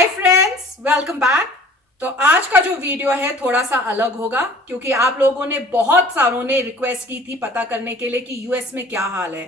Hi friends, welcome back. तो आज का जो वीडियो है थोड़ा सा अलग होगा क्योंकि आप लोगों ने बहुत सारों ने रिक्वेस्ट की थी पता करने के लिए कि यूएस में क्या हाल है।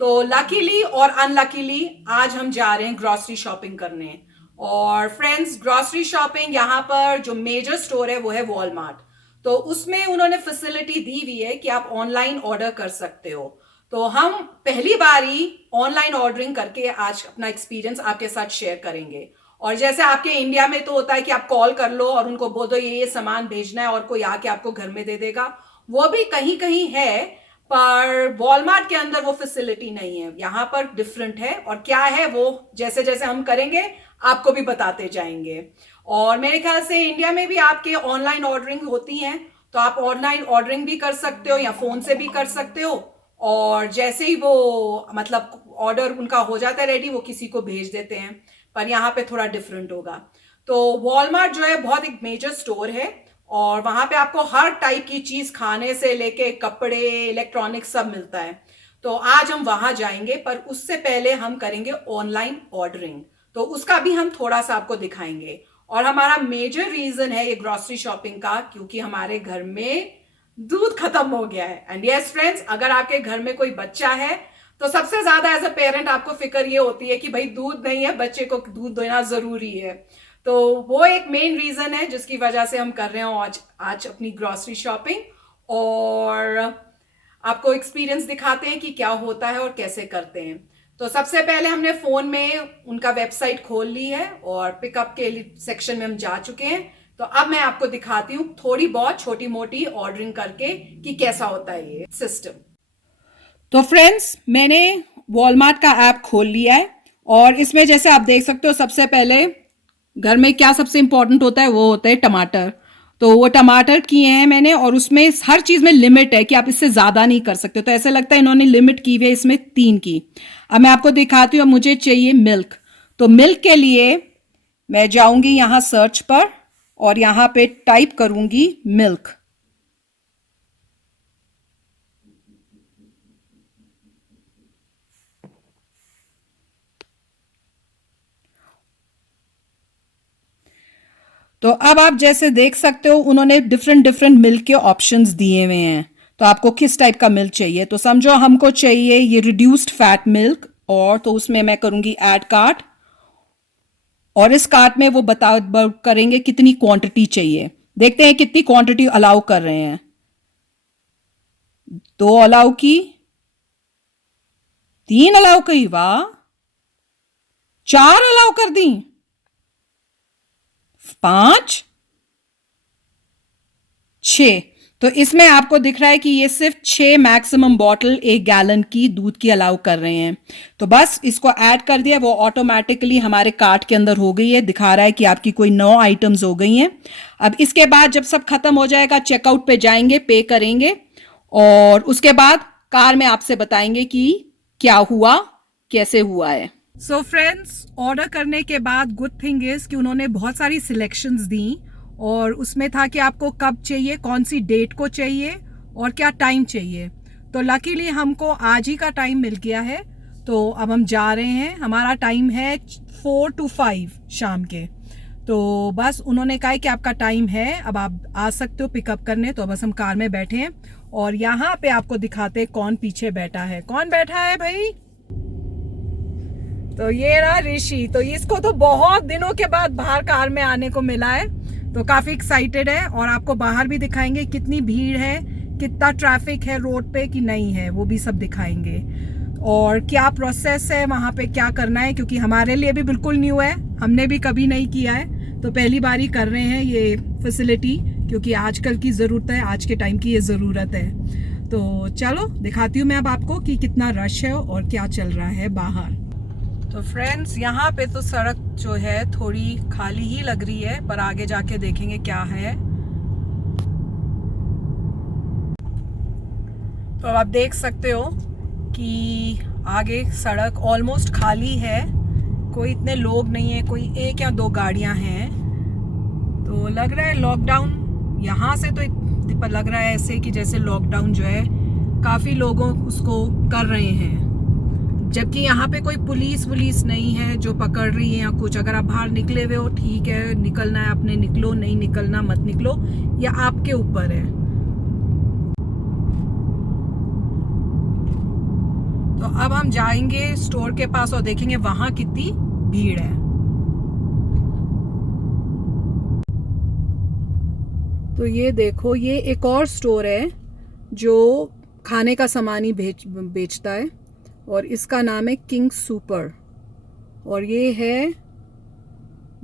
तो लकीली और अनलकीली आज हम जा रहे हैं ग्रोसरी शॉपिंग करने। और फ्रेंड्स, ग्रोसरी शॉपिंग यहाँ पर जो मेजर स्टोर है वो है वॉलमार्ट। तो उसमें उन्होंने फैसिलिटी दी हुई है कि आप ऑनलाइन ऑर्डर कर सकते हो। तो हम पहली बारी ऑनलाइन ऑर्डरिंग करके आज अपना एक्सपीरियंस आपके साथ शेयर करेंगे। और जैसे आपके इंडिया में तो होता है कि आप कॉल कर लो और उनको बोल दो ये सामान भेजना है और कोई आके आपको घर में दे देगा, वो भी कहीं कहीं है, पर वॉलमार्ट के अंदर वो फैसिलिटी नहीं है। यहाँ पर डिफरेंट है और क्या है वो जैसे जैसे हम करेंगे आपको भी बताते जाएंगे। और मेरे ख्याल से इंडिया में भी आपके ऑनलाइन ऑर्डरिंग होती हैं, तो आप ऑनलाइन ऑर्डरिंग भी कर सकते हो या फोन से भी कर सकते हो। और जैसे ही वो मतलब ऑर्डर उनका हो जाता है रेडी, वो किसी को भेज देते हैं। पर यहाँ पे थोड़ा डिफरेंट होगा। तो वॉलमार्ट जो है बहुत एक मेजर स्टोर है और वहां पे आपको हर टाइप की चीज खाने से लेके कपड़े, इलेक्ट्रॉनिक्स सब मिलता है। तो आज हम वहां जाएंगे, पर उससे पहले हम करेंगे ऑनलाइन ऑर्डरिंग। तो उसका भी हम थोड़ा सा आपको दिखाएंगे। और हमारा मेजर रीजन है ये ग्रोसरी शॉपिंग का, क्योंकि हमारे घर में दूध खत्म हो गया है। एंड यस फ्रेंड्स, अगर आपके घर में कोई बच्चा है तो सबसे ज्यादा एज अ पेरेंट आपको फिक्र ये होती है कि भाई दूध नहीं है, बच्चे को दूध देना जरूरी है। तो वो एक मेन रीजन है जिसकी वजह से हम कर रहे हैं आज अपनी ग्रोसरी शॉपिंग। और आपको एक्सपीरियंस दिखाते हैं कि क्या होता है और कैसे करते हैं। तो सबसे पहले हमने फोन में उनका वेबसाइट खोल ली है और पिकअप के सेक्शन में हम जा चुके हैं। तो अब मैं आपको दिखाती हूँ थोड़ी बहुत छोटी मोटी ऑर्डरिंग करके कि कैसा होता है ये सिस्टम। तो फ्रेंड्स, मैंने वॉलमार्ट का ऐप खोल लिया है और इसमें जैसे आप देख सकते हो सबसे पहले घर में क्या सबसे इंपॉर्टेंट होता है वो होता है टमाटर। तो वो टमाटर किए हैं मैंने और उसमें हर चीज में लिमिट है कि आप इससे ज्यादा नहीं कर सकते। तो ऐसे लगता है इन्होंने लिमिट की हुई है इसमें 3 की। अब मैं आपको दिखाती हूँ। मुझे चाहिए मिल्क। तो मिल्क के लिए मैं जाऊंगी यहाँ सर्च पर और यहाँ पे टाइप करूंगी मिल्क। तो अब आप जैसे देख सकते हो उन्होंने डिफरेंट डिफरेंट मिल्क के ऑप्शंस दिए हुए हैं। तो आपको किस टाइप का मिल्क चाहिए, तो समझो हमको चाहिए ये रिड्यूस्ड फैट मिल्क। और तो उसमें मैं करूंगी ऐड कार्ट और इस कार्ट में वो करेंगे कितनी क्वांटिटी चाहिए। देखते हैं कितनी क्वांटिटी अलाउ कर रहे हैं। 2 अलाउ की, 3 अलाउ की, वाह, 4 अलाउ कर दी, 5, 6। तो इसमें आपको दिख रहा है कि ये सिर्फ 6 मैक्सिमम बॉटल 1 गैलन की दूध की अलाउ कर रहे हैं। तो बस इसको ऐड कर दिया, वो ऑटोमेटिकली हमारे कार्ट के अंदर हो गई है। दिखा रहा है कि आपकी कोई 9 आइटम्स हो गई हैं। अब इसके बाद जब सब खत्म हो जाएगा चेकआउट पे जाएंगे, पे करेंगे और उसके बाद कार में आपसे बताएंगे कि क्या हुआ, कैसे हुआ है। सो फ्रेंड्स, ऑर्डर करने के बाद गुड थिंग इज कि उन्होंने बहुत सारी सिलेक्शंस दी और उसमें था कि आपको कब चाहिए, कौन सी डेट को चाहिए और क्या टाइम चाहिए। तो लकीली हमको आज ही का टाइम मिल गया है। तो अब हम जा रहे हैं। हमारा टाइम है 4 to 5 शाम के। तो बस उन्होंने कहा कि आपका टाइम है, अब आप आ सकते हो पिकअप करने। तो बस हम कार में बैठे हैं और यहाँ पे आपको दिखाते हैं कौन पीछे बैठा है। कौन बैठा है भाई? तो ये रहा ऋषि। तो इसको तो बहुत दिनों के बाद बाहर कार में आने को मिला है, तो काफी एक्साइटेड है। और आपको बाहर भी दिखाएंगे कितनी भीड़ है, कितना ट्रैफिक है रोड पे कि नहीं है, वो भी सब दिखाएंगे। और क्या प्रोसेस है वहां पे, क्या करना है, क्योंकि हमारे लिए भी बिल्कुल न्यू है, हमने भी कभी नहीं किया है। तो पहली बार ही कर रहे हैं ये फैसिलिटी, क्योंकि आजकल की जरूरत है, आज के टाइम की ये जरूरत है। तो चलो दिखाती हूँ मैं अब आपको कि कितना रश है और क्या चल रहा है बाहर। तो फ्रेंड्स, यहाँ पे तो सड़क जो है थोड़ी खाली ही लग रही है, पर आगे जाके देखेंगे क्या है। तो आप देख सकते हो कि आगे सड़क ऑलमोस्ट खाली है, कोई इतने लोग नहीं है, कोई 1 या 2 गाड़ियां हैं। तो लग रहा है लॉकडाउन यहाँ से तो लग रहा है ऐसे कि जैसे लॉकडाउन जो है काफी लोगों उसको कर रहे हैं। जबकि यहाँ पे कोई पुलिस वुलिस नहीं है जो पकड़ रही है या कुछ। अगर आप बाहर निकले हुए हो ठीक है, निकलना है अपने निकलो, नहीं निकलना मत निकलो, या आपके ऊपर है। तो अब हम जाएंगे स्टोर के पास और देखेंगे वहां कितनी भीड़ है। तो ये देखो, ये एक और स्टोर है जो खाने का सामान ही बेचता है और इसका नाम है किंग सुपर। और ये है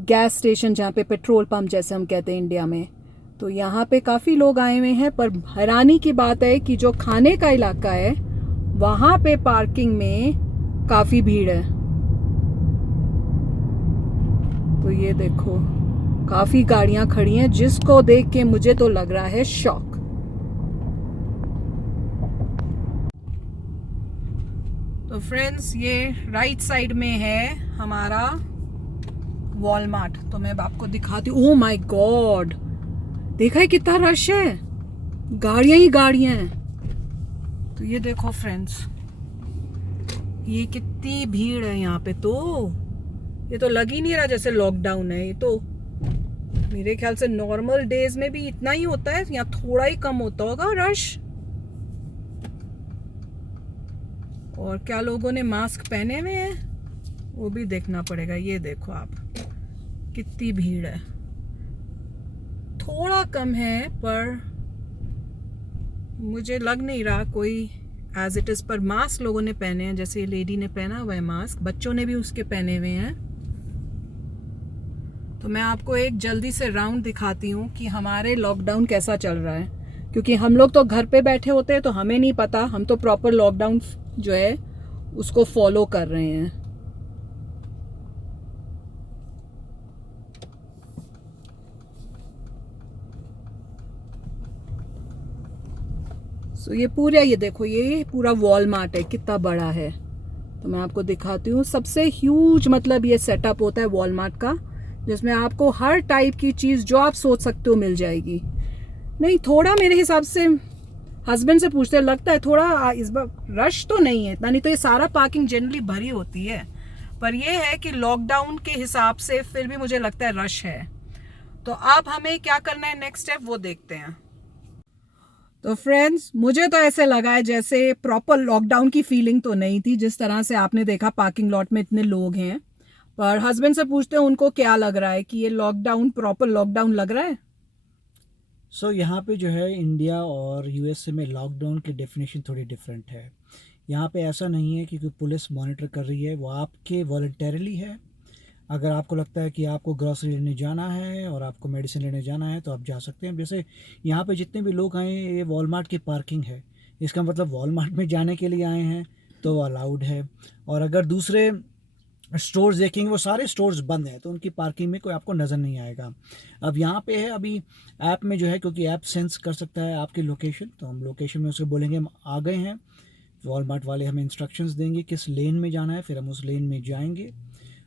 गैस स्टेशन, जहाँ पे पेट्रोल पंप जैसे हम कहते हैं इंडिया में। तो यहाँ पे काफ़ी लोग आए हुए हैं, पर हैरानी की बात है कि जो खाने का इलाका है वहाँ पे पार्किंग में काफ़ी भीड़ है। तो ये देखो, काफ़ी गाड़ियाँ खड़ी हैं, जिसको देख के मुझे तो लग रहा है शॉक। तो फ्रेंड्स, ये राइट साइड में है हमारा वॉलमार्ट। तो मैं आपको दिखाती हूँ। ओह माय गॉड, देखा है कितना रश है, गाड़ियां ही गाड़ियां हैं। तो ये देखो फ्रेंड्स, ये कितनी भीड़ है यहाँ पे। तो ये तो लग ही नहीं रहा जैसे लॉकडाउन है। ये तो मेरे ख्याल से नॉर्मल डेज में भी इतना ही होता है या थोड़ा ही कम होता होगा रश। और क्या लोगों ने मास्क पहने हुए हैं वो भी देखना पड़ेगा। ये देखो आप, कितनी भीड़ है। थोड़ा कम है, पर मुझे लग नहीं रहा कोई एज इट इज़। पर मास्क लोगों ने पहने हैं, जैसे ये लेडी ने पहना हुआ है मास्क, बच्चों ने भी उसके पहने हुए हैं। तो मैं आपको एक जल्दी से राउंड दिखाती हूँ कि हमारे लॉकडाउन कैसा चल रहा है, क्योंकि हम लोग तो घर पे बैठे होते हैं तो हमें नहीं पता। हम तो प्रॉपर लॉकडाउन जो है उसको फॉलो कर रहे हैं। सो ये पूरा, ये देखो, ये पूरा वॉलमार्ट है, कितना बड़ा है। तो मैं आपको दिखाती हूँ। सबसे ह्यूज मतलब ये सेटअप होता है वॉलमार्ट का, जिसमें आपको हर टाइप की चीज़ जो आप सोच सकते हो मिल जाएगी। नहीं, थोड़ा मेरे हिसाब से हस्बैंड से पूछते लगता है थोड़ा इस बार रश तो नहीं है इतना, नहीं तो ये सारा पार्किंग जनरली भरी होती है। पर ये है कि लॉकडाउन के हिसाब से फिर भी मुझे लगता है रश है। तो अब हमें क्या करना है, नेक्स्ट स्टेप वो देखते हैं। तो फ्रेंड्स, मुझे तो ऐसे लगा है जैसे प्रॉपर लॉकडाउन की फीलिंग तो नहीं थी, जिस तरह से आपने देखा पार्किंग लॉट में इतने लोग हैं। पर हस्बैंड से पूछते हैं उनको क्या लग रहा है कि ये लॉकडाउन प्रॉपर लॉकडाउन लग रहा है। यहाँ पे जो है इंडिया और यूएसए में लॉकडाउन की डेफिनेशन थोड़ी डिफरेंट है। यहाँ पे ऐसा नहीं है कि कोई पुलिस मॉनिटर कर रही है, वो आपके वॉलंटरीली है। अगर आपको लगता है कि आपको ग्रॉसरी लेने जाना है और आपको मेडिसिन लेने जाना है तो आप जा सकते हैं। जैसे यहाँ पे जितने भी लोग आए हैं, ये वॉलमार्ट की पार्किंग है, इसका मतलब वॉलमार्ट में जाने के लिए आए हैं तो अलाउड है। और अगर दूसरे स्टोर्स देखेंगे वो सारे स्टोर्स बंद हैं, तो उनकी पार्किंग में कोई आपको नज़र नहीं आएगा। अब यहाँ पे है अभी ऐप में जो है, क्योंकि ऐप सेंस कर सकता है आपकी लोकेशन, तो हम लोकेशन में उसे बोलेंगे हम आ गए हैं। वॉलमार्ट वाले हमें इंस्ट्रक्शंस देंगे किस लेन में जाना है, फिर हम उस लेन में जाएंगे।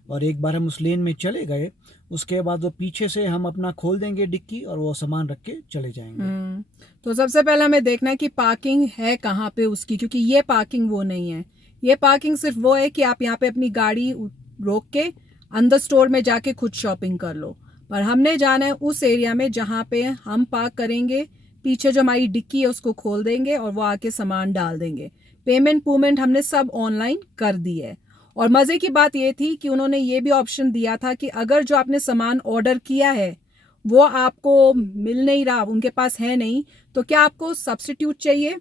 और एक बार हम उस लेन में चले गए, उसके बाद वो पीछे से हम अपना खोल देंगे डिक्की और वो सामान रख के चले जाएंगे। तो सबसे पहले हमें देखना है कि पार्किंग है कहाँ पे उसकी, क्योंकि ये पार्किंग वो नहीं है। ये पार्किंग सिर्फ वो है कि आप यहाँ पे अपनी गाड़ी रोक के अंदर स्टोर में जाके खुद शॉपिंग कर लो। पर हमने जाना है उस एरिया में जहाँ पे हम पार्क करेंगे, पीछे जो हमारी डिक्की है उसको खोल देंगे और वो आके सामान डाल देंगे। पेमेंट हमने सब ऑनलाइन कर दी है। और मज़े की बात ये थी कि उन्होंने ये भी ऑप्शन दिया था कि अगर जो आपने सामान ऑर्डर किया है वो आपको मिल नहीं रहा, उनके पास है नहीं, तो क्या आपको सब्स्टिट्यूट चाहिए।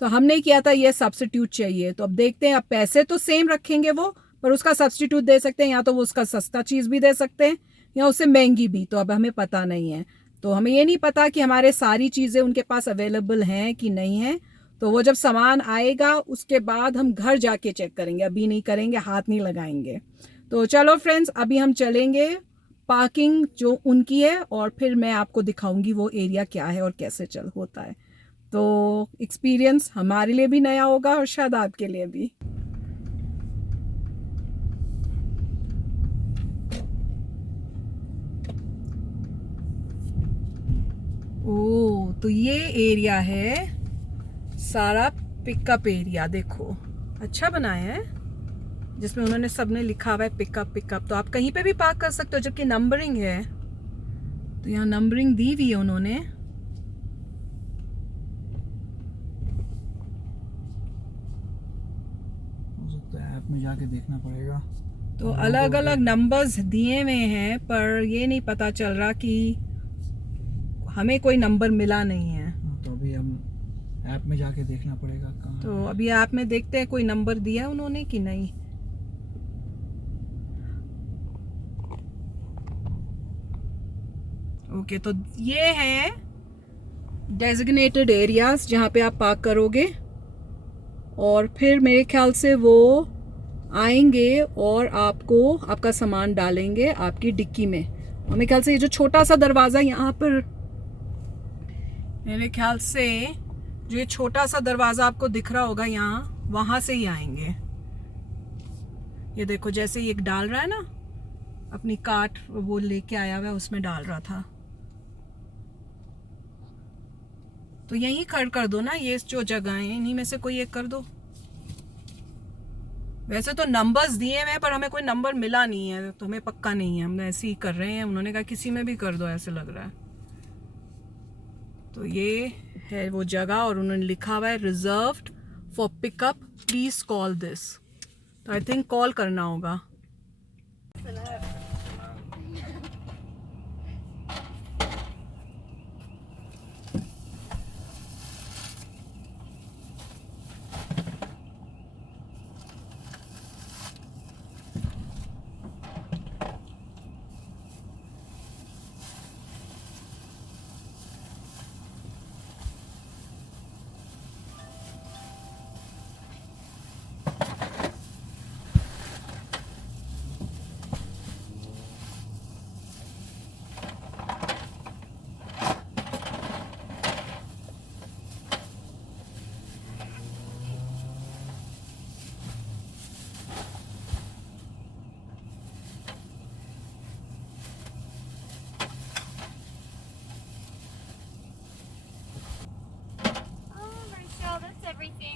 तो हमने किया था ये सब्स्टिट्यूट चाहिए। तो अब देखते हैं, अब पैसे तो सेम रखेंगे वो, पर उसका सब्स्टिट्यूट दे सकते हैं, या तो वो उसका सस्ता चीज़ भी दे सकते हैं या उससे महंगी भी। तो अब हमें पता नहीं है। तो हमें ये नहीं पता कि हमारे सारी चीज़ें उनके पास अवेलेबल हैं कि नहीं है। तो वो जब सामान आएगा उसके बाद हम घर जाके चेक करेंगे, अभी नहीं करेंगे, हाथ नहीं लगाएंगे। तो चलो फ्रेंड्स, अभी हम चलेंगे पार्किंग जो उनकी है और फिर मैं आपको दिखाऊंगी वो एरिया क्या है और कैसे चल होता है। तो एक्सपीरियंस हमारे लिए भी नया होगा और शायद आपके लिए भी। ओ, तो ये एरिया है सारा पिकअप एरिया। देखो, अच्छा बनाया है। जिसमें उन्होंने सबने लिखा हुआ है पिकअप पिकअप। तो आप कहीं पे भी पार्क कर सकते हो, जबकि नंबरिंग है। तो यहाँ नंबरिंग दी हुई है उन्होंने। हो सकता है ऐप में जाके देखना पड़ेगा। तो अलग अलग नंबर्स दिए हुए हैं, पर ये नहीं पता चल रहा कि हमें कोई नंबर मिला नहीं है। तो अभी हम ऐप में जाके देखना पड़ेगा कहाँ। तो अभी ऐप में देखते हैं कोई नंबर दिया उन्होंने कि नहीं। ओके, तो ये है डेजिग्नेटेड एरियाज जहाँ पे आप पार्क करोगे, और फिर मेरे ख्याल से वो आएंगे और आपको आपका सामान डालेंगे आपकी डिक्की में। और मेरे ख्याल से ये जो छोटा सा दरवाज़ा यहाँ पर, मेरे ख्याल से जो ये छोटा सा दरवाज़ा आपको दिख रहा होगा यहाँ, वहाँ से ही आएंगे। ये देखो, जैसे ही एक डाल रहा है ना अपनी कार्ट, वो लेके आया हुआ है, उसमें डाल रहा था। तो यहीं खड़ कर दो ना, ये जो जगह है इन्हीं में से कोई एक कर दो। वैसे तो नंबर्स दिए हुए हैं, पर हमें कोई नंबर मिला नहीं है, तो हमें पक्का नहीं है, हम ऐसे ही कर रहे हैं। उन्होंने कहा किसी में भी कर दो, ऐसे लग रहा है। तो ये है वो जगह, और उन्होंने लिखा हुआ है reserved for pickup, please call this. तो आई थिंक कॉल करना होगा।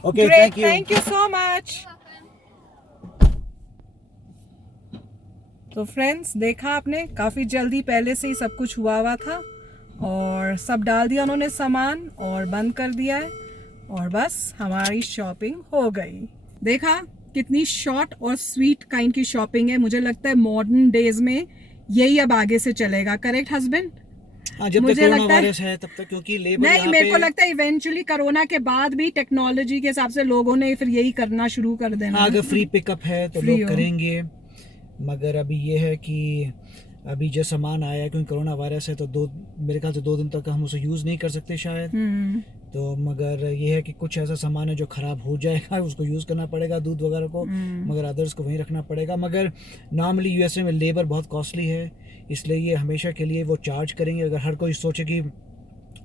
Okay, Great, thank you. thank you so much. तो फ्रेंड्स, देखा आपने, काफ़ी जल्दी पहले से ही सब कुछ हुआ था, और सब डाल दिया उन्होंने सामान और बंद कर दिया है, और बस हमारी शॉपिंग हो गई। देखा कितनी शॉर्ट और स्वीट काइंड की शॉपिंग है। मुझे लगता है मॉडर्न डेज में यही अब आगे से चलेगा। Correct husband? हाँ, जब तक कोरोना वायरस है तब तक, क्योंकि लेबर नहीं, मेरे को लगता है इवेंचुअली कोरोना के बाद भी टेक्नोलॉजी के हिसाब से लोगों ने फिर यही करना शुरू कर देना। अगर फ्री पिकअप है तो लोग करेंगे, मगर अभी ये है कि अभी जो सामान आया है, क्योंकि कोरोना वायरस है तो मेरे ख्याल से 2 दिन तक हम उसे यूज़ नहीं कर सकते शायद। तो मगर ये है कि कुछ ऐसा सामान है जो ख़राब हो जाएगा, उसको यूज़ करना पड़ेगा, दूध वगैरह को, मगर अदर्स को वहीं रखना पड़ेगा। मगर नॉर्मली यूएसए में लेबर बहुत कॉस्टली है, इसलिए ये हमेशा के लिए वो चार्ज करेंगे। अगर हर कोई सोचे कि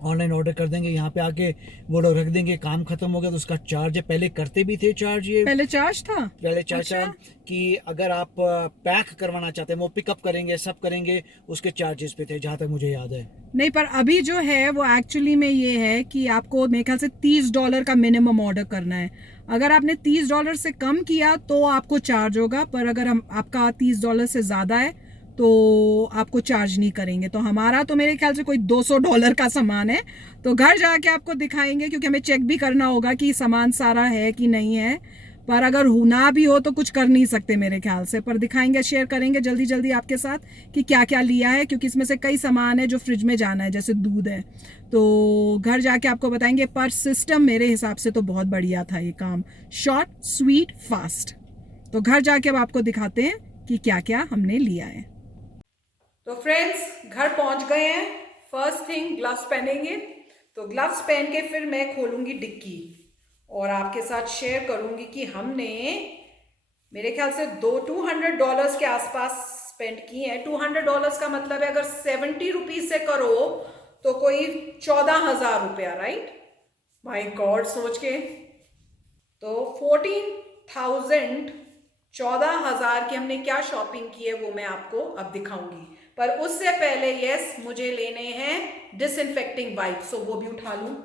ऑनलाइन ऑर्डर कर देंगे, यहाँ पे आके वो लोग रख देंगे, काम खत्म हो गया, तो उसका चार्ज है। पहले करते भी थे चार्ज, ये पहले चार्ज था। अच्छा? कि अगर आप पैक करवाना चाहते हैं, वो पिकअप करेंगे, सब करेंगे, उसके चार्जेस पे थे, जहाँ तक मुझे याद है। नहीं, पर अभी जो है वो एक्चुअली में ये है कि आपको मेरे ख्याल से $30 का मिनिमम ऑर्डर करना है। अगर आपने $30 से कम किया तो आपको चार्ज होगा, पर अगर आपका $30 से ज़्यादा है तो आपको चार्ज नहीं करेंगे। तो हमारा तो मेरे ख्याल से कोई $200 का सामान है, तो घर जाके आपको दिखाएंगे, क्योंकि हमें चेक भी करना होगा कि सामान सारा है कि नहीं है। पर अगर ना भी हो तो कुछ कर नहीं सकते मेरे ख्याल से, पर दिखाएंगे, शेयर करेंगे जल्दी जल्दी आपके साथ कि क्या क्या लिया है, क्योंकि इसमें से कई सामान है जो फ्रिज में जाना है, जैसे दूध है। तो घर जाके आपको बताएंगे, पर सिस्टम मेरे हिसाब से तो बहुत बढ़िया था ये काम, शॉर्ट स्वीट फास्ट। तो घर जाके अब आपको दिखाते हैं कि क्या क्या हमने लिया है। तो फ्रेंड्स, घर पहुंच गए हैं। फर्स्ट थिंग ग्लव्स पहनेंगे, तो ग्लव्स पहन के फिर मैं खोलूंगी डिक्की और आपके साथ शेयर करूंगी कि हमने मेरे ख्याल से $200 के आसपास स्पेंड किए हैं। $200 का मतलब है अगर 70 रुपीज से करो तो कोई 14,000 रुपया, राइट? माय गॉड, सोच के तो 14,000 की हमने क्या शॉपिंग की है वो मैं आपको अब दिखाऊंगी। पर उससे पहले यस, मुझे लेने हैं डिसइंफेक्टिंग वाइप्स, सो वो भी उठा लूं।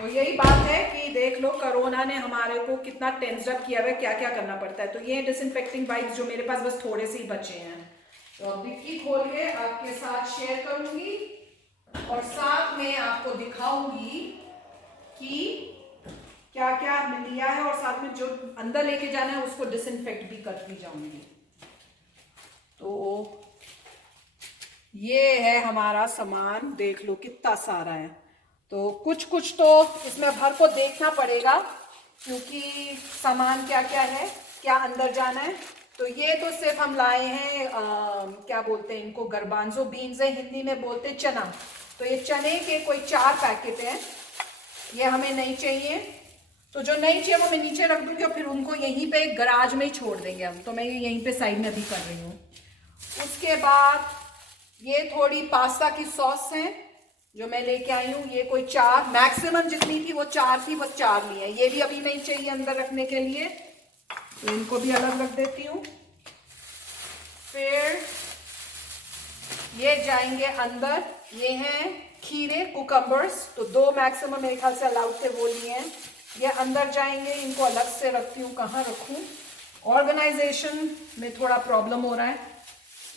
तो यही बात है कि देख लो कोरोना ने हमारे को कितना टेंसअप किया हुआ है, क्या क्या करना पड़ता है। तो ये डिसइंफेक्टिंग वाइप्स जो मेरे पास बस थोड़े से ही बचे हैं, तो अब डिक्की खोल के आपके साथ शेयर करूंगी और साथ में आपको दिखाऊंगी कि क्या क्या हमने लिया है और साथ में जो अंदर लेके जाना है उसको डिसइंफेक्ट भी करती जाऊंगी। तो ये है हमारा सामान, देख लो कितना सारा है। तो कुछ कुछ तो इसमें भर को देखना पड़ेगा क्योंकि सामान क्या क्या है, क्या अंदर जाना है। तो ये तो सिर्फ हम लाए हैं क्या बोलते हैं इनको, गर्बांजो बीन्स है, हिंदी में बोलते हैं चना। तो ये चने के कोई 4 पैकेट हैं, ये हमें नहीं चाहिए। तो जो नहीं चाहिए वो मैं नीचे रख दूंगी और फिर उनको यहीं पे गराज में ही छोड़ देंगे हम। तो मैं ये यहीं पे साइड में भी कर रही हूँ। उसके बाद ये थोड़ी पास्ता की सॉस है जो मैं लेके आई हूँ, ये कोई 4 मैक्सिमम जितनी थी वो 4 थी, बस 4 ली है। ये भी अभी नहीं चाहिए अंदर रखने के लिए, तो इनको भी अलग रख देती हूँ। फिर ये जाएंगे अंदर, ये हैं खीरे, कुकम्बर्स, तो 2 मैक्सिमम मेरे ख्याल से अलाउड थे, वो लिए हैं। ये अंदर जाएंगे, इनको अलग से रखती हूँ, कहाँ रखूँ, ऑर्गेनाइजेशन में थोड़ा प्रॉब्लम हो रहा है।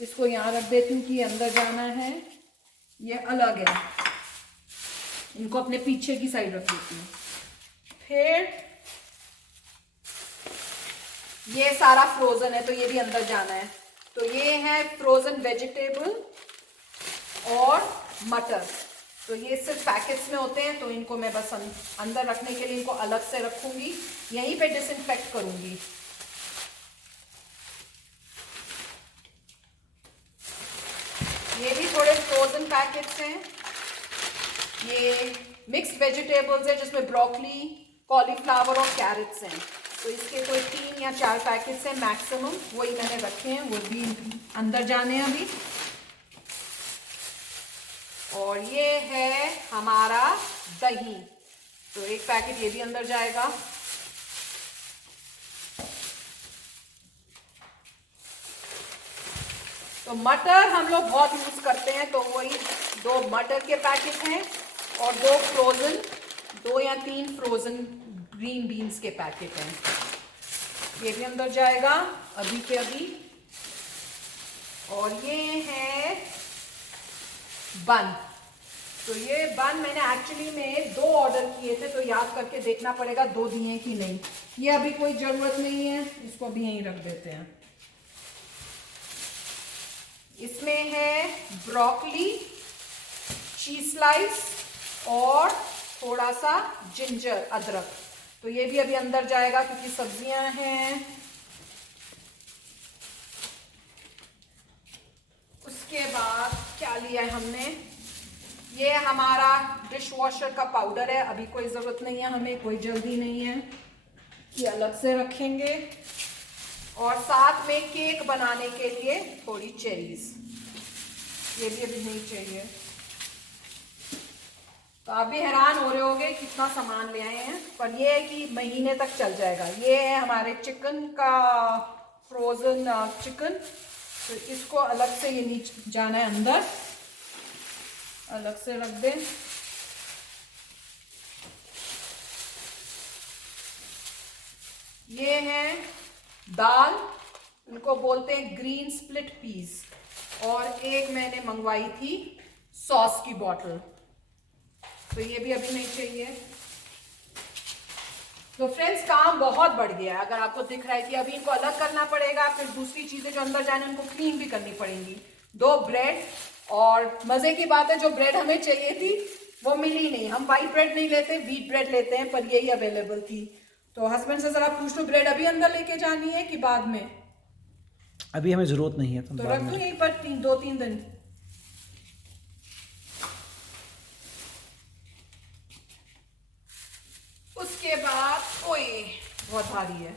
इसको यहाँ रख देती हूँ कि अंदर जाना है, ये अलग है, इनको अपने पीछे की साइड रख देती हूँ। फिर ये सारा फ्रोजन है तो ये भी अंदर जाना है। तो ये है फ्रोजन वेजिटेबल और मटर, तो ये सिर्फ पैकेट्स में होते हैं, तो इनको मैं बस अंदर रखने के लिए इनको अलग से रखूंगी, यहीं पे डिसइंफेक्ट करूंगी। ये भी थोड़े फ्रोजन पैकेट्स हैं। ये मिक्स्ड वेजिटेबल्स है जिसमें ब्रोकली, कॉलीफ्लावर और कैरेट्स हैं। तो इसके कोई 3 या 4 पैकेट्स हैं मैक्सिमम, वही मैंने रखे हैं, वो भी अंदर जाने हैं अभी। और ये है हमारा दही, तो 1 पैकेट ये भी अंदर जाएगा। तो मटर हम लोग बहुत यूज करते हैं, तो वही 2 मटर के पैकेट हैं और 2 फ्रोजन, 2 या 3 फ्रोजन ग्रीन बीन्स के पैकेट हैं, ये भी अंदर जाएगा अभी के अभी। और ये है बन, तो ये बन मैंने एक्चुअली में 2 ऑर्डर किए थे, तो याद करके देखना पड़ेगा 2 दिए कि नहीं। ये अभी कोई जरूरत नहीं है, इसको अभी यहीं रख देते हैं। इसमें है ब्रोकली, चीज स्लाइस और थोड़ा सा जिंजर, अदरक, तो ये भी अभी अंदर जाएगा क्योंकि सब्जियां हैं। उसके बाद क्या लिया है हमने, ये हमारा डिश वॉशर का पाउडर है, अभी कोई ज़रूरत नहीं है हमें, कोई जल्दी नहीं है, ये अलग से रखेंगे। और साथ में केक बनाने के लिए थोड़ी चेरीज, ये भी अभी नहीं चाहिए। तो आप भी हैरान हो रहे होगे कितना सामान ले आए हैं, पर ये है कि महीने तक चल जाएगा। ये है हमारे चिकन का फ्रोजन चिकन, तो इसको अलग से ये नीचे जाना है अंदर, अलग से रख दें। ये है दाल, इनको बोलते हैं ग्रीन स्प्लिट पीस, और एक मैंने मंगवाई थी सॉस की बॉटल, तो ये भी अभी नहीं चाहिए। तो फ्रेंड्स काम बहुत बढ़ गया है, अगर आपको दिख रहा है कि अभी इनको अलग करना पड़ेगा, फिर दूसरी चीजें जो अंदर जाने उनको क्लीन भी करनी पड़ेंगी। 2 ब्रेड, और मजे की बात है जो ब्रेड हमें चाहिए थी वो मिली नहीं, हम वाइट ब्रेड नहीं लेते, व्हीट ब्रेड लेते हैं, पर यही अवेलेबल थी। तो हस्बैंड से जरा पूछ लो ब्रेड अभी अंदर लेके जानी है कि बाद में? अभी हमें जरूरत नहीं है, तो रख दूं यहीं पर 2-3 दिन। उसके बाद ओए बहुत भारी है,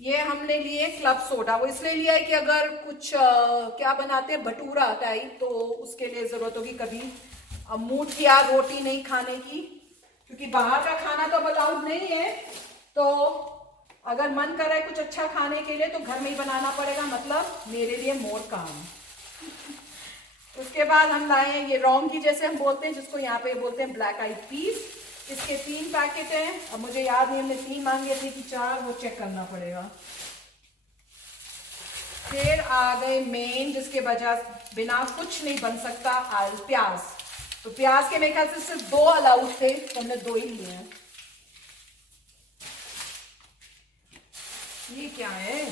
ये हमने लिए क्लब सोडा, वो इसलिए लिया है कि अगर कुछ क्या बनाते हैं भटूरा टाइप, तो उसके लिए जरूरत होगी कभी। अब मूड किया रोटी नहीं खाने की, क्योंकि बाहर का खाना तो अलाउड नहीं है, तो अगर मन कर रहा है कुछ अच्छा खाने के लिए तो घर में ही बनाना पड़ेगा, मतलब मेरे लिए मोर काम। उसके बाद हम लाए हैं ये रौंगी जैसे हम बोलते हैं, जिसको यहाँ पे बोलते हैं ब्लैक आइड पीस, इसके 3 पैकेट हैं। अब मुझे याद नहीं हमने 3 मांगे थे कि 4, वो चेक करना पड़ेगा। फिर आ गए मेन, जिसके वजह बिना कुछ नहीं बन सकता, प्याज। तो प्याज के मेरे ख्याल से सिर्फ 2 अलाउड थे, तो हमने 2 ही लिए हैं। ये क्या है?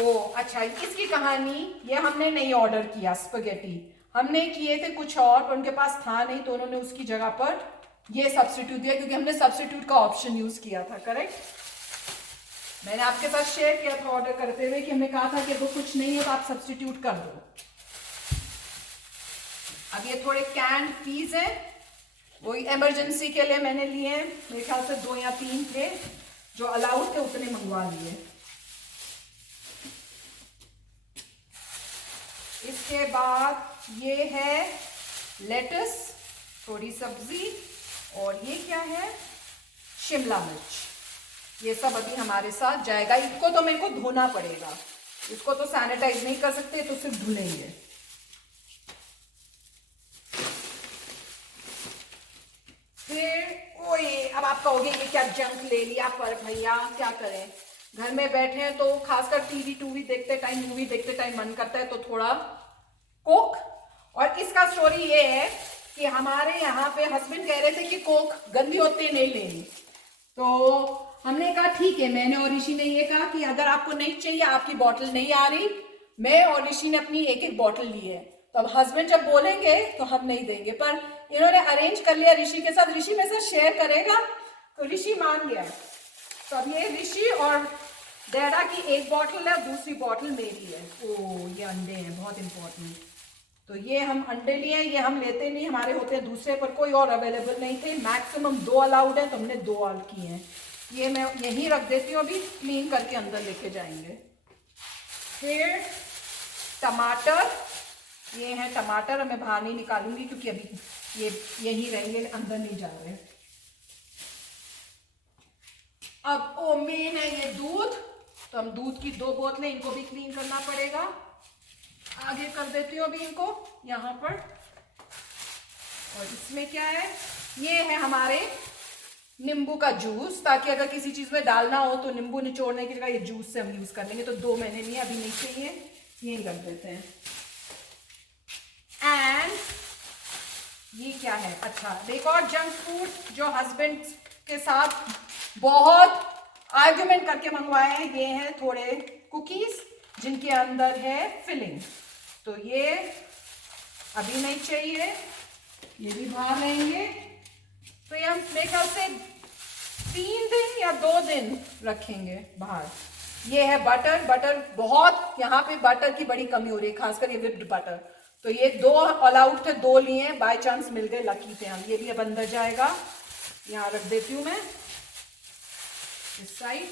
ओ अच्छा, इसकी कहानी, ये हमने नहीं ऑर्डर किया स्पगेटी, हमने किए थे कुछ और, पर उनके पास था नहीं, तो उन्होंने उसकी जगह पर ये सब्स्टिट्यूट दिया, क्योंकि हमने सब्स्टिट्यूट का ऑप्शन यूज किया था। करेक्ट। मैंने आपके साथ शेयर किया था ऑर्डर करते हुए कि हमने कहा था कि वो कुछ नहीं है तो आप सब्स्टिट्यूट कर दो। अब ये थोड़े कैंड पीस हैं, वही इमरजेंसी के लिए मैंने लिए हैं। मेरे ख्याल से 2 या 3 थे, जो अलाउड थे उतने मंगवा लिए। इसके बाद ये है लेटस, थोड़ी सब्जी, और ये क्या है? शिमला मिर्च। ये सब अभी हमारे साथ जाएगा। इसको तो मेरे को धोना पड़ेगा, इसको तो सैनिटाइज नहीं कर सकते, तो सिर्फ धुलेंगे। फिर ओए, अब आप कहोगे ये क्या जंक ले लिया, पर भैया क्या करें, घर में बैठे हैं तो खासकर टीवी टूवी देखते टाइम, मूवी देखते टाइम मन करता है तो थोड़ा कोक। और इसका स्टोरी ये है कि हमारे यहाँ पे हस्बैंड कह रहे थे कि कोक गंदी होती है, नहीं लेनी, तो हमने कहा ठीक है। मैंने और ऋषि ने ये कहा कि अगर आपको नहीं चाहिए, आपकी बॉटल नहीं आ रही, मैं और ऋषि ने अपनी एक एक बॉटल ली है, तो अब हस्बैंड जब बोलेंगे तो हम नहीं देंगे। पर इन्होंने अरेंज कर लिया ऋषि के साथ, ऋषि मेरे साथ शेयर करेगा, तो ऋषि मान गया। तो अब ये ऋषि और डैडा की एक बॉटल है, दूसरी बॉटल मेरी है। ओ ये अंडे हैं, बहुत इंपॉर्टेंट। तो ये हम अंडे लिए, ये हम लेते नहीं, हमारे होते हैं दूसरे, पर कोई और अवेलेबल नहीं थे। मैक्सिमम 2 अलाउड है, तो हमने 2 ऑर्डर किए हैं। ये मैं यहीं रख देती हूँ, अभी क्लीन करके अंदर लेके जाएंगे। फिर टमाटर, ये है टमाटर, मैं बाहर नहीं निकालूंगी क्योंकि अभी ये यहीं रहेंगे, अंदर नहीं जा रहे। अब ओ मेन है ये दूध, तो हम दूध की 2 बोतलें, इनको भी क्लीन करना पड़ेगा। आगे कर देती हूँ अभी इनको यहाँ पर। और इसमें क्या है? ये है हमारे नींबू का जूस, ताकि अगर किसी चीज में डालना हो तो नींबू निचोड़ने की जगह ये जूस से हम यूज कर लेंगे। तो 2 मैंने लिए, अभी नहीं चाहिए, ये रख देते हैं। एंड ये क्या है? अच्छा, एक और जंक फूड जो हस्बैंड के साथ बहुत आर्ग्यूमेंट करके मंगवाए हैं, ये हैं थोड़े कुकीज जिनके अंदर है फिलिंग। तो ये अभी नहीं चाहिए, ये भी बाहर रहेंगे। तो ये हम मेरे ख्याल से 3 दिन या 2 दिन रखेंगे बाहर। ये है बटर, बटर बहुत यहाँ पे बटर की बड़ी कमी हो रही है, खासकर ये विप्ड बटर। तो ये 2 अलाउड थे, 2 लिए, बाय चांस मिल गए, लकी थे हम। ये भी अब अंदर जाएगा, यहाँ रख देती हूँ मैं इस साइड।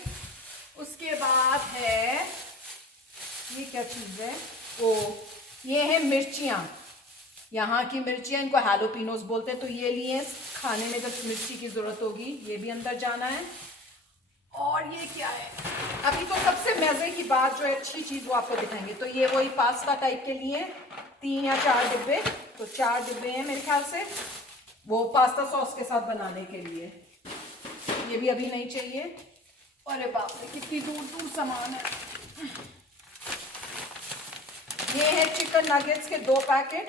उसके बाद है ये क्या चीज है? ओ ये है मिर्चियाँ, यहाँ की मिर्चियाँ, इनको हैलोपिनोस बोलते हैं। तो ये लिए खाने में जब मिर्ची की जरूरत होगी, ये भी अंदर जाना है। और ये क्या है? अभी तो सबसे मजे की बात जो है, अच्छी चीज, वो आपको दिखाएंगे। तो ये वही पास्ता टाइप के लिए 3 या 4 डिब्बे, तो 4 डिब्बे हैं मेरे ख्याल से, वो पास्ता सॉस के साथ बनाने के लिए। ये भी अभी नहीं चाहिए। अरे बाप रे, कितनी दूर दूर सामान है। ये है चिकन नगेट्स के 2 पैकेट,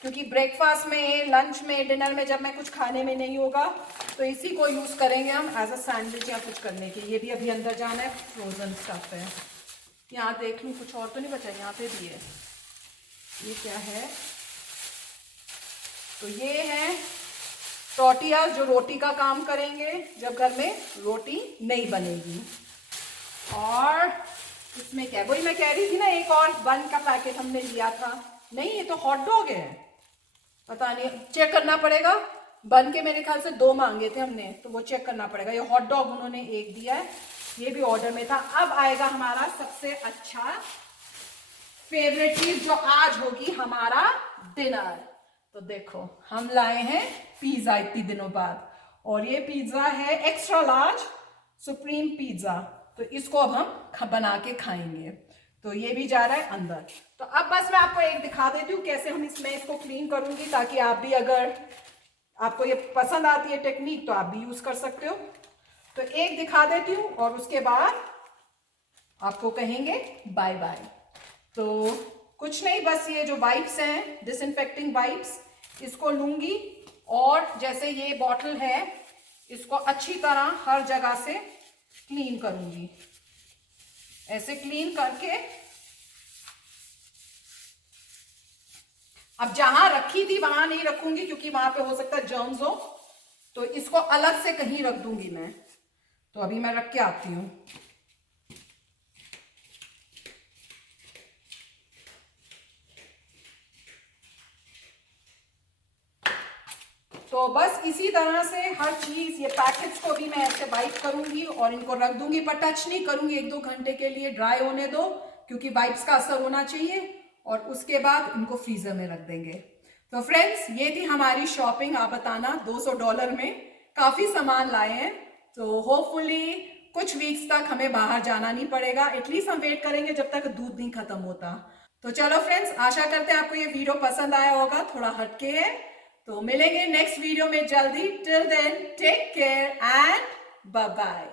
क्योंकि ब्रेकफास्ट में, लंच में, डिनर में जब मैं कुछ खाने में नहीं होगा तो इसी को यूज करेंगे हम एज अ सैंडविच या कुछ करने के। ये भी अभी अंदर जाना है, फ्रोजन स्टफ है। यहाँ देख लूँ कुछ और तो नहीं बचा, यहाँ पे भी है। ये क्या है? तो ये है टॉर्टिया, जो रोटी का काम करेंगे जब घर में रोटी नहीं बनेगी। और इसमें क्या है? वही मैं कह रही थी ना, एक और बन का पैकेट हमने लिया था। नहीं, ये तो हॉट डॉग है, पता नहीं, चेक करना पड़ेगा। बन के मेरे ख्याल से 2 मांगे थे हमने, तो वो चेक करना पड़ेगा। ये हॉट डॉग उन्होंने 1 दिया है, ये भी ऑर्डर में था। अब आएगा हमारा सबसे अच्छा फेवरेट चीज, जो आज होगी हमारा डिनर। तो देखो, हम लाए हैं पिज्जा इतनी दिनों बाद, और ये पिज्जा है एक्स्ट्रा लार्ज सुप्रीम पिज्जा। तो इसको अब हम बना के खाएंगे। तो ये भी जा रहा है अंदर। तो अब बस मैं आपको एक दिखा देती हूँ कैसे हम इसमें इसको क्लीन करूंगी, ताकि आप भी, अगर आपको ये पसंद आती है टेक्निक तो आप भी यूज कर सकते हो। तो एक दिखा देती हूँ और उसके बाद आपको कहेंगे बाय बाय। तो कुछ नहीं, बस ये जो वाइप्स हैं, डिसइंफेक्टिंग वाइप्स, इसको लूंगी और जैसे ये बॉटल है इसको अच्छी तरह हर जगह से क्लीन करूंगी। ऐसे क्लीन करके अब जहां रखी थी वहां नहीं रखूंगी क्योंकि वहां पे हो सकता है जर्म्स हो, तो इसको अलग से कहीं रख दूंगी मैं। तो अभी मैं रख के आती हूं। तो बस इसी तरह से हर चीज, ये पैकेट्स को भी मैं ऐसे वाइप करूंगी और इनको रख दूंगी, पर टच नहीं करूंगी। 1-2 घंटे के लिए ड्राई होने दो क्योंकि वाइप्स का असर होना चाहिए और उसके बाद इनको फ्रीजर में रख देंगे। तो फ्रेंड्स, ये थी हमारी शॉपिंग। आप बताना $200 में काफी सामान लाए हैं। तो होपफुली कुछ वीक्स तक हमें बाहर जाना नहीं पड़ेगा। एटलीस्ट हम वेट करेंगे जब तक दूध नहीं खत्म होता। तो चलो फ्रेंड्स, आशा करते हैं आपको ये वीडियो पसंद आया होगा, थोड़ा हटके है। तो मिलेंगे नेक्स्ट वीडियो में जल्दी। Till then take care and bye bye.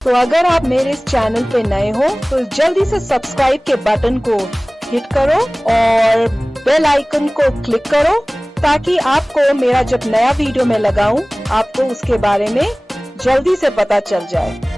तो अगर आप मेरे इस चैनल पे नए हो तो जल्दी से सब्सक्राइब के बटन को हिट करो और बेल आइकन को क्लिक करो ताकि आपको मेरा जब नया वीडियो मैं लगाऊं आपको उसके बारे में जल्दी से पता चल जाए।